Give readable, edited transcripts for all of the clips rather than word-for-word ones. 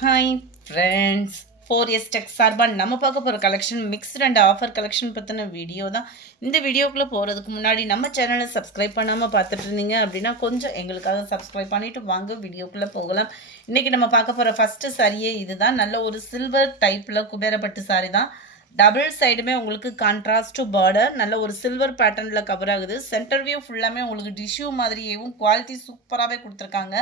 Hi friends, 4S tech சார்பாக நம்ம பார்க்க போகிற collection mixed and offer collection பற்றின வீடியோ தான். இந்த வீடியோக்குள்ளே போகிறதுக்கு முன்னாடி நம்ம சேனலை சப்ஸ்கிரைப் பண்ணாமல் பார்த்துட்டு இருந்தீங்க அப்படின்னா கொஞ்சம் எங்களுக்காக சப்ஸ்கிரைப் பண்ணிவிட்டு வாங்க வீடியோக்குள்ளே போகலாம். இன்றைக்கி நம்ம பார்க்க போகிற ஃபஸ்ட்டு சாரியே இது தான். நல்ல ஒரு சில்வர் டைப்பில் குபேரப்பட்டு சாரி தான். டபுள் சைடுமே உங்களுக்கு கான்ட்ராஸ்ட் பார்டர், நல்ல ஒரு சில்வர் பேட்டர்னில் கவர் ஆகுது. சென்டர் வியூ ஃபுல்லாமே உங்களுக்கு டிஷ்யூ மாதிரியேவும் குவாலிட்டி சூப்பராகவே கொடுத்துருக்காங்க.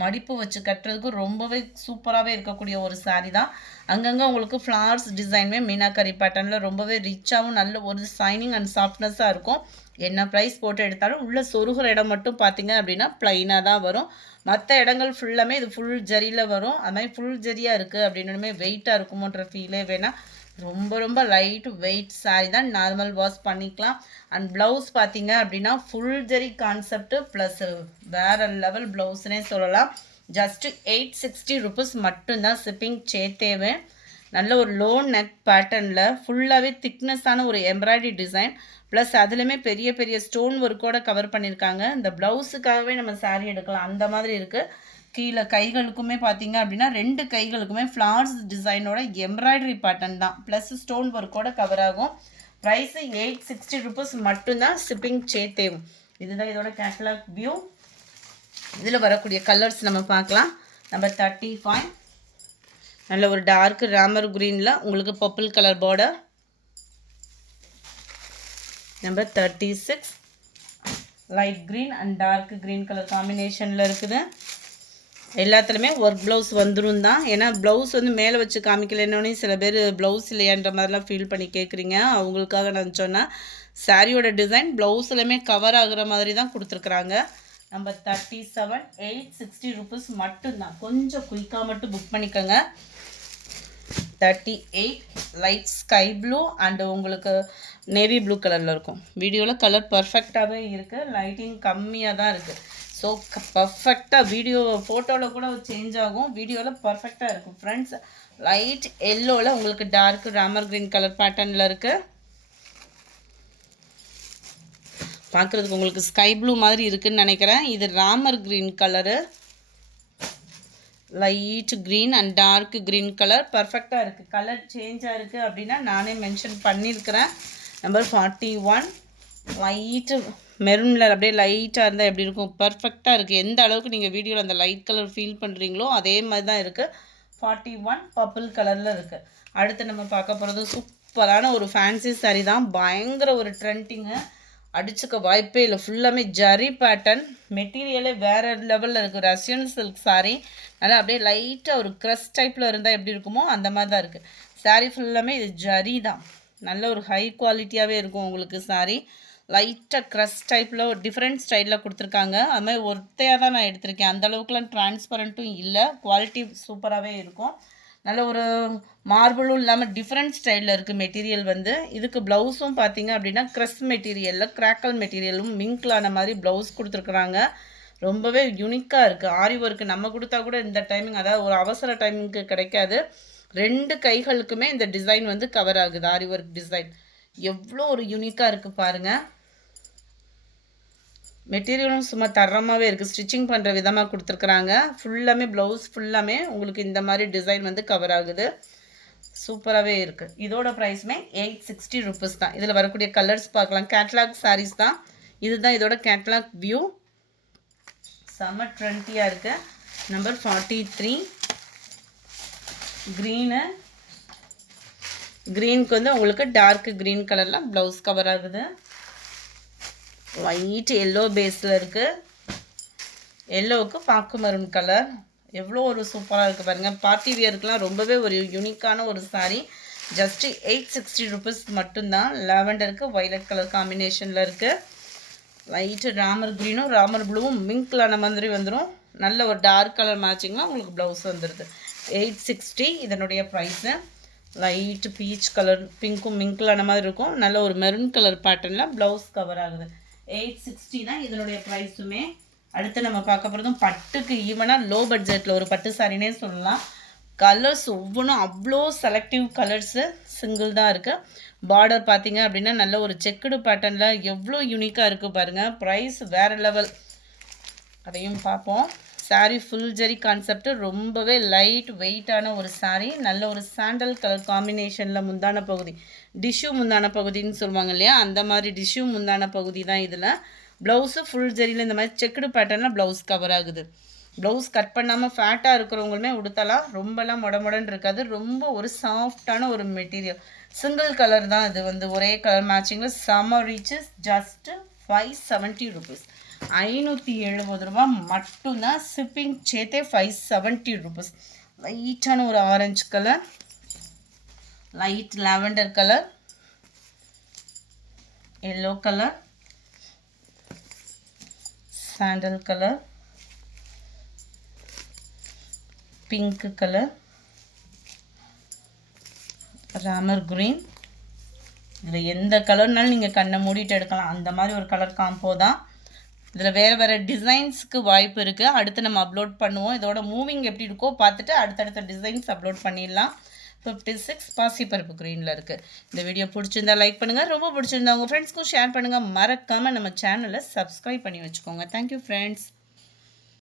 மடிப்பு வச்சு கட்டுறதுக்கு ரொம்பவே சூப்பராகவே இருக்கக்கூடிய ஒரு சாரீ தான். அங்கங்கே உங்களுக்கு ஃப்ளார்ஸ் டிசைனுமே மீனாக்கரி பேட்டர்னில் ரொம்பவே ரிச்சாகவும் நல்ல ஒரு சைனிங் அண்ட் சாஃப்ட்னஸாக இருக்கும். என்ன ப்ரைஸ் போட்டு எடுத்தாலும் உள்ளே சொருகிற இடம் மட்டும் பார்த்தீங்க அப்படின்னா ப்ளைனாக தான் வரும். மற்ற இடங்கள் ஃபுல்லாமே இது ஃபுல் ஜரியில் வரும். அது மாதிரி ஃபுல் ஜரியாக இருக்குது அப்படின்னுமே வெயிட்டாக இருக்குமோன்ற ஃபீலே வேணாம். ரொம்ப ரொம்ப லைட் வெயிட் சாரி தான். நார்மல் வாஷ் பண்ணிக்கலாம். அண்ட் ப்ளவுஸ் பார்த்தீங்க அப்படின்னா ஃபுல் ஜரி கான்செப்ட் ப்ளஸ் வேறு லெவல் ப்ளவுஸ்னே சொல்லலாம். ஜஸ்ட்டு 860 ருபீஸ் மட்டும்தான் ஷிப்பிங் சேர்த்தேவே. நல்ல ஒரு லோ நெக் பேட்டர்னில் ஃபுல்லாகவே திக்னஸான ஒரு எம்ப்ராய்டரி டிசைன் ப்ளஸ் அதுலேயுமே பெரிய பெரிய ஸ்டோன் ஒர்க்கோடு கவர் பண்ணியிருக்காங்க. இந்த ப்ளவுஸுக்காகவே நம்ம சாரீ எடுக்கலாம் அந்த மாதிரி இருக்குது. கீழே கைகளுக்குமே பார்த்தீங்க அப்படின்னா 2 கைகளுக்குமே ஃப்ளார்ஸ் டிசைனோட எம்ப்ராய்டரி பேட்டர்ன் தான் ப்ளஸ் ஸ்டோன் ஒர்க்கோட கவர் ஆகும். ப்ரைஸு 860 ருபீஸ் மட்டும்தான் ஷிப்பிங் சேர்த்தேவும். இதுதான் இதோட கேட்டலாக் வியூ. இதில் வரக்கூடிய கலர்ஸ் நம்ம பார்க்கலாம். நம்பர் 35 நல்ல ஒரு டார்க் ராமர் க்ரீனில் உங்களுக்கு purple colour border. Number 36 light green and dark green colour காம்பினேஷனில் இருக்குது. எல்லாத்துலேயுமே ஒர்க் ப்ளவுஸ் வந்துடும் தான். ஏன்னா ப்ளவுஸ் வந்து மேலே வச்சு காமிக்கலன்னொன்னே சில பேர் ப்ளவுஸ் இல்லையான்ற மாதிரிலாம் ஃபீல் பண்ணி கேட்குறீங்க. அவங்களுக்காக நான் சொன்னேன் சாரியோட டிசைன் ப்ளவுஸ்லையுமே கவர் ஆகுற மாதிரி தான் கொடுத்துருக்குறாங்க. நம்பர் 37 860 ருபீஸ் மட்டும்தான். கொஞ்சம் குயிக்காக மட்டும் புக் பண்ணிக்கோங்க. 38 லைட் ஸ்கை ப்ளூ அண்டு உங்களுக்கு நேவி ப்ளூ கலரில் இருக்கும். வீடியோவில் கலர் பர்ஃபெக்டாகவே இருக்குது. லைட்டிங் கம்மியாக தான் இருக்குது. ஸோ பர்ஃபெக்டாக வீடியோ ஃபோட்டோவில் கூட சேஞ்ச் ஆகும். வீடியோவில் பர்ஃபெக்டாக இருக்கும் ஃப்ரெண்ட்ஸ். லைட் எல்லோவில் உங்களுக்கு டார்க் ராமர் க்ரீன் கலர் பேட்டர்னில் இருக்குது. பார்க்குறதுக்கு உங்களுக்கு ஸ்கை ப்ளூ மாதிரி இருக்குதுன்னு நினைக்கிறேன். இது Ramar green colour, light green and dark green colour பர்ஃபெக்டாக இருக்குது. கலர் சேஞ்சாக இருக்குது அப்படின்னா நானே மென்ஷன் பண்ணியிருக்கிறேன். நம்பர் 41 லைட்டு மெரூனில் அப்படியே லைட்டாக இருந்தால் எப்படி இருக்கும், பர்ஃபெக்டாக இருக்குது. எந்த அளவுக்கு நீங்கள் வீடியோவில் அந்த லைட் கலர் ஃபீல் பண்ணுறீங்களோ அதே மாதிரி தான் இருக்குது. 41 பர்பிள் கலரில் இருக்குது. அடுத்து நம்ம பார்க்க போகிறது சூப்பரான ஒரு ஃபேன்சி சாரீ தான். பயங்கர ஒரு ட்ரெண்டிங்கு, அடிச்சுக்க வாய்ப்பே இல்லை. ஃபுல்லாமே ஜரி பேட்டர்ன், மெட்டீரியலே வேறு லெவலில் இருக்குது. Russian silk sari. நல்லா அப்படியே லைட்டாக ஒரு க்ரஷ் டைப்பில் இருந்தால் எப்படி இருக்குமோ அந்த மாதிரி தான் இருக்குது. சாரீ ஃபுல்லாமே இது ஜரி தான். நல்ல ஒரு ஹை குவாலிட்டியாகவே இருக்கும் உங்களுக்கு சாரீ. லைட்டாக க்ரஷ் டைப்பில் ஒரு டிஃப்ரெண்ட் ஸ்டைலில் கொடுத்துருக்காங்க. அது மாதிரி ஒருத்தையாக தான் நான் எடுத்திருக்கேன். அந்தளவுக்குலாம் டிரான்ஸ்பரண்ட்டும் இல்லை. குவாலிட்டி சூப்பராகவே இருக்கும். நல்ல ஒரு மார்பிளும் இல்லாமல் டிஃப்ரெண்ட் ஸ்டைலில் இருக்குது மெட்டீரியல் வந்து. இதுக்கு ப்ளவுஸும் பார்த்தீங்க அப்படின்னா க்ரஷ் மெட்டீரியலில் கிராக்கல் மெட்டீரியலும் மிங்க்லான மாதிரி ப்ளவுஸ் கொடுத்துருக்குறாங்க. ரொம்பவே யூனிக்காக இருக்குது. ஆரி ஒர்க்கு நம்ம கொடுத்தா கூட இந்த டைமிங், அதாவது ஒரு அவசர டைமிங்க்கு கிடைக்காது. 2 கைகளுக்குமே இந்த டிசைன் வந்து கவர் ஆகுது. ஆரி ஒர்க் டிசைன் எவ்வளோ ஒரு யூனிக்காக இருக்குது பாருங்கள். மெட்டீரியலும் சும்மா தரமாகவே இருக்குது. ஸ்டிச்சிங் பண்ணுற விதமாக கொடுத்துருக்குறாங்க. ஃபுல்லாமே ப்ளவுஸ் ஃபுல்லாமே உங்களுக்கு இந்த மாதிரி டிசைன் வந்து கவர் ஆகுது. சூப்பராகவே இருக்குது. இதோட ப்ரைஸுமே 860 ருபீஸ் தான். இதில் வரக்கூடிய கலர்ஸ் பார்க்கலாம். கேட்லாக் சாரீஸ் தான். இதுதான் இதோட கேட்லாக் வியூ. செம்ம ட்ரெண்டியாக இருக்குது. நம்பர் 43 க்ரீனு, க்ரீனுக்கு வந்து உங்களுக்கு டார்க் க்ரீன் கலரில் ப்ளவுஸ் கவர் ஆகுது. ஒயிட் எல்லோ பேஸில் இருக்குது. எல்லோவுக்கு பாக்கு மரூன் கலர். எவ்வளோ ஒரு சூப்பராக இருக்குது பாருங்கள். பார்ட்டி வியருக்குலாம் ரொம்பவே ஒரு யூனிக்கான ஒரு சாரீ. ஜஸ்ட்டு 860 ருபீஸ் மட்டும்தான். லாவெண்டருக்கு வைலட் கலர் காம்பினேஷனில் இருக்குது. லைட்டு ராமர் க்ரீனும் ராமர் ப்ளூவும் மிங்க்லான மாதிரி வந்துடும். நல்ல ஒரு டார்க் கலர் மேட்சிங்லாம் உங்களுக்கு ப்ளவுஸ் வந்துடுது. 860 இதனுடைய ப்ரைஸு. லைட்டு பீச் கலர் பிங்க்கும் மிங்க்லான மாதிரி இருக்கும். நல்ல ஒரு மெரூன் கலர் பேட்டர்னில் ப்ளவுஸ் கவர் ஆகுது. 860 தான் இதனுடைய ப்ரைஸுமே. அடுத்து நம்ம பார்க்க போகிறதும் பட்டுக்கு ஈவனாக லோ பட்ஜெட்டில் ஒரு பட்டு சாரினே சொல்லலாம். கலர்ஸ் ஒவ்வொன்றும் அவ்வளோ செலக்டிவ் கலர்ஸு, சிங்கிள் தான் இருக்குது. பார்டர் பார்த்தீங்க அப்படின்னா நல்ல ஒரு செக்குடு பேட்டர்னில் எவ்வளோ யூனிக்காக இருக்குது பாருங்கள். ப்ரைஸ் வேறு லெவல். அதையும் பார்ப்போம். saree ஃபுல் ஜரி கான்செப்ட், ரொம்பவே லைட் வெயிட்டான ஒரு saree. நல்ல ஒரு சாண்டல் கலர் காம்பினேஷனில் முந்தான பகுதி, டிஷ்யூ முந்தான பகுதின்னு சொல்லுவாங்க இல்லையா, அந்த மாதிரி டிஷ்யூ முந்தான பகுதி தான் இதில். ப்ளவுஸு ஃபுல் ஜரியில் இந்த மாதிரி செக்குடு பேட்டர்னில் ப்ளவுஸ் கவர் ஆகுது. ப்ளவுஸ் கட் பண்ணாமல் ஃபேட்டாக இருக்கிறவங்களுமே உடுத்தலாம், ரொம்பலாம் மொடமொடன்னு இருக்காது. ரொம்ப ஒரு சாஃப்டான ஒரு மெட்டீரியல். சிங்கிள் கலர் தான் இது வந்து, ஒரே கலர் மேட்சிங்கில் செம ரீச்சஸ். ஜஸ்ட்டு 570 ருபீஸ், 570 ரூபா மட்டும்தான். ஷிப்பிங் சேர்த்தே 570 ருபீஸ். லைட்டான ஒரு orange colour, light lavender colour, yellow colour, sandal colour, pink colour, Ramar green. இதில் எந்த கலர்னாலும் நீங்கள் கண்ணை மூடிட்டு எடுக்கலாம், அந்த மாதிரி ஒரு கலர் காம்போ தான். இதில் வேறு வேறு டிசைன்ஸுக்கு வாய்ப்பு இருக்குது, அடுத்து நம்ம அப்லோட் பண்ணுவோம். இதோட மூவிங் எப்படி இருக்கோ பார்த்துட்டு அடுத்தடுத்த டிசைன்ஸ் அப்லோட் பண்ணிடலாம். 56 பாசிப்பருப்பு க்ரீனில் இருக்குது. இந்த வீடியோ பிடிச்சிருந்தா லைக் பண்ணுங்கள், ரொம்ப பிடிச்சிருந்தா உங்கள் ஃப்ரெண்ட்ஸ்க்கும் ஷேர் பண்ணுங்கள். மறக்காமல் நம்ம சேனலை சப்ஸ்கிரைப் பண்ணி வச்சுக்கோங்க. Thank you friends.